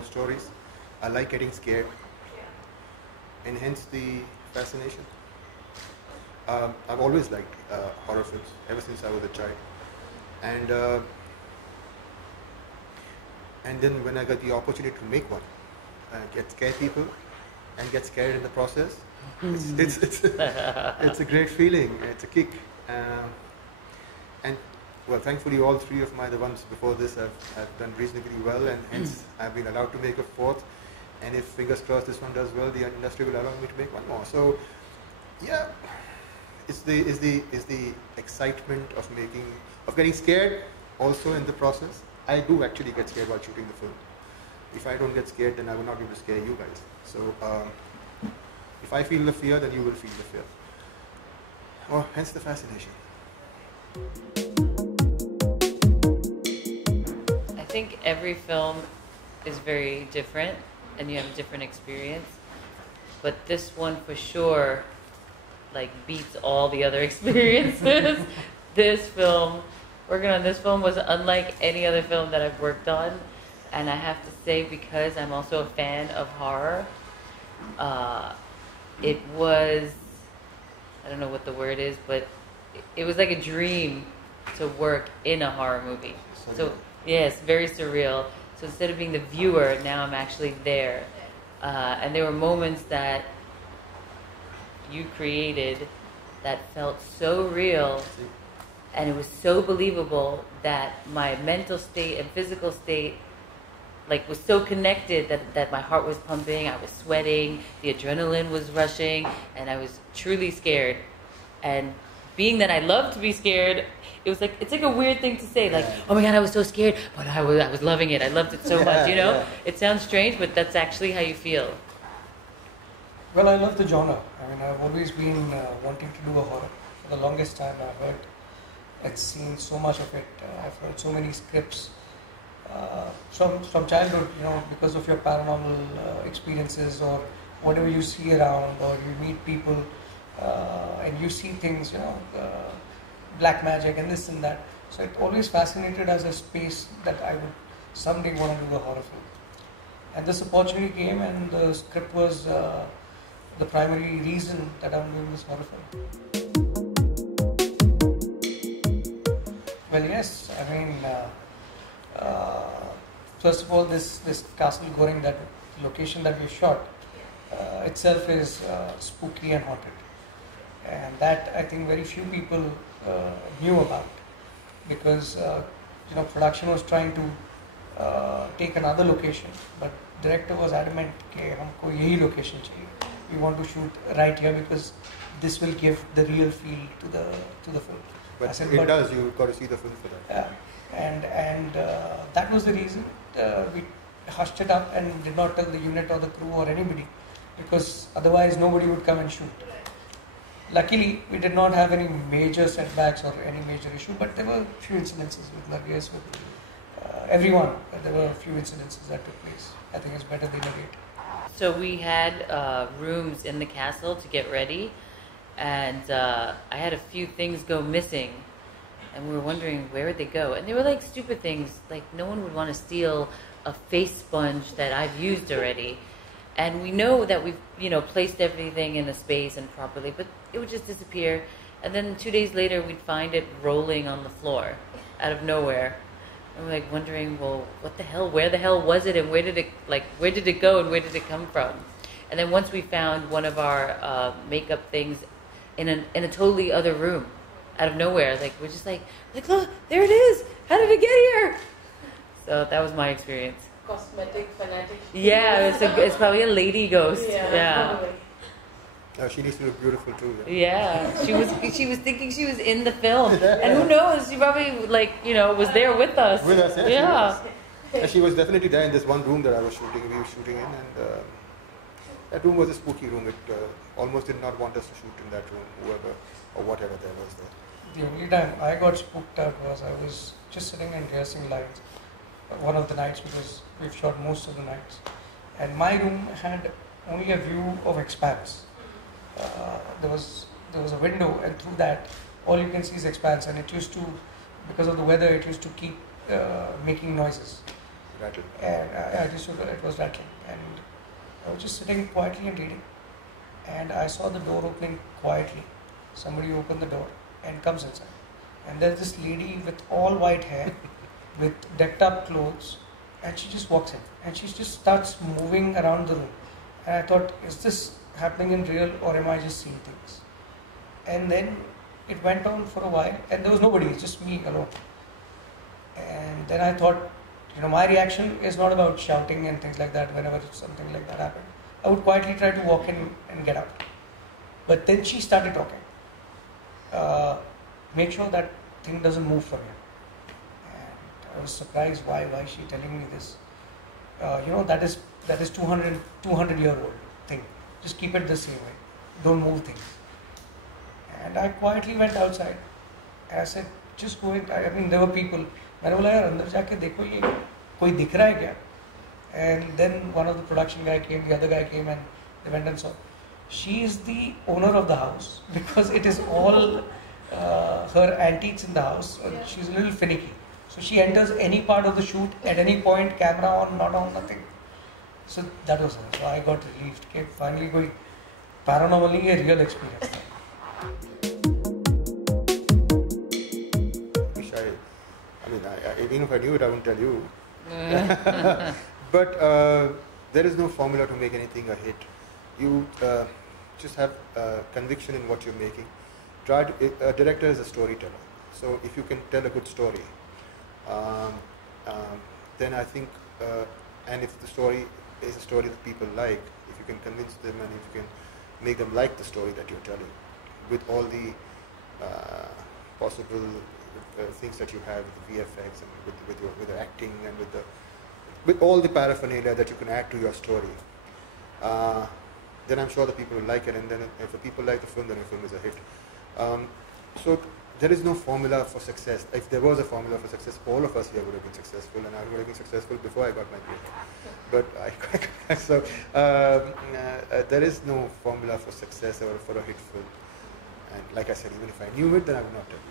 ghost stories. I like getting scared, and hence the fascination. I've always liked horror films ever since I was a child, and then when I got the opportunity to make one, get scare people, and get scared in the process, it's a great feeling. It's a kick, and well, thankfully all three of the ones before this have done reasonably well, and hence I've been allowed to make a fourth. And if fingers crossed this one does well, the industry will allow me to make one more. So, yeah, is the excitement of getting scared also in the process. I do actually get scared while shooting the film. If I don't get scared, then I will not be able to scare you guys. So, if I feel the fear, then you will feel the fear. Oh, hence the fascination. I think every film is very different, and you have a different experience. But this one for sure, like, beats all the other experiences. Working on this film was unlike any other film that I've worked on. And I have to say, because I'm also a fan of horror, it was, I don't know what the word is, but it was like a dream to work in a horror movie. So, yes, very surreal. So instead of being the viewer, now I'm actually there. And there were moments that you created that felt so real, and it was so believable that my mental state and physical state was so connected that my heart was pumping, I was sweating, the adrenaline was rushing, and I was truly scared. And being that I love to be scared, it's like a weird thing to say, like, oh my God, I was so scared, but I was loving it. I loved it so much, you know? Yeah. It sounds strange, but that's actually how you feel. Well, I love the genre. I mean, I've always been wanting to do a horror. For the longest time, I've seen so much of it. I've heard so many scripts from childhood, you know, because of your paranormal experiences or whatever you see around, or you meet people and you see things, you know, black magic and this and that. So it always fascinated as a space that I would someday want to do a horror film. And this opportunity came, and the script was the primary reason that I'm doing this horror film. Well, yes, I mean, first of all, this Castle Goring, that location that we shot, itself is spooky and haunted. And that, I think, very few people knew about, because you know, production was trying to take another location, but director was adamant कि हमको यही location चाहिए. We want to shoot right here because this will give the real feel to the film. But it does. You've got to see the film for that. Yeah, and that was the reason we hushed it up and did not tell the unit or the crew or anybody, because otherwise nobody would come and shoot. Luckily, we did not have any major setbacks or any major issue, but there were a few incidences with Nargis, with everyone. There were a few incidences that took place. I think it's better they narrate. So we had rooms in the castle to get ready, and I had a few things go missing, and we were wondering where would they go. And they were like stupid things, like no one would want to steal a face sponge that I've used already. And we know that we've, you know, placed everything in a space and properly, but it would just disappear. And then 2 days later, we'd find it rolling on the floor out of nowhere. And we're like wondering, well, what the hell? Where the hell was it? And where did it go? And where did it come from? And then once we found one of our makeup things in a totally other room, out of nowhere, like we're just like look, there it is. How did it get here? So that was my experience. Cosmetic fanatic. Yeah, it's probably a lady ghost. Yeah. She needs to look beautiful too. Yeah, she was thinking she was in the film, and who knows? She probably was there with us. With us, yeah. She was definitely there in this one room that I was shooting. We were shooting in, and that room was a spooky room. It almost did not want us to shoot in that room, whoever or whatever there was there. The only time I got spooked out was I was just sitting and rehearsing lines one of the nights, because we've shot most of the nights, and my room had only a view of expanse. There was a window, and through that all you can see is expanse, and it used to, because of the weather, it used to keep making noises. Rattle. And it was rattling. And I was just sitting quietly and reading. And I saw the door opening quietly. Somebody opened the door and comes inside. And there's this lady with all white hair, with decked up clothes, and she just walks in. And she just starts moving around the room. And I thought, is this happening in real or am I just seeing things? And then it went on for a while and there was nobody, it's just me alone. And then I thought, my reaction is not about shouting and things like that whenever something like that happened. I would quietly try to walk in and get out. But then she started talking. Make sure that thing doesn't move from here. And I was surprised, why is she telling me this? That is 200-year-old thing. Just keep it the same way. Don't move things. And I quietly went outside. And I said, just go in. There were people. मैंने बोला यार अंदर जाके देखो ये कोई दिख रहा है क्या? And then one of the production guy came, the other guy came, and they went and saw. She is the owner of the house because it is all her antiques in the house. Yeah. She's a little finicky. So she enters any part of the shoot at any point, camera on, not on, nothing. So that was her. So I got relieved. Okay, finally going paranormally a real experience. Even if I knew it, I wouldn't tell you. But there is no formula to make anything a hit. You just have conviction in what you're making. A director is a storyteller. So if you can tell a good story, then I think, and if the story is a story that people like, if you can convince them and if you can make them like the story that you're telling, with all the possible things that you have with the VFX and with the acting and with all the paraphernalia that you can add to your story, then I'm sure the people will like it, and then if the people like the film, then the film is a hit. So there is no formula for success. If there was a formula for success, all of us here would have been successful, and I would have been successful before I got my PhD. But so there is no formula for success or for a hit film. And like I said, even if I knew it, then I would not tell you.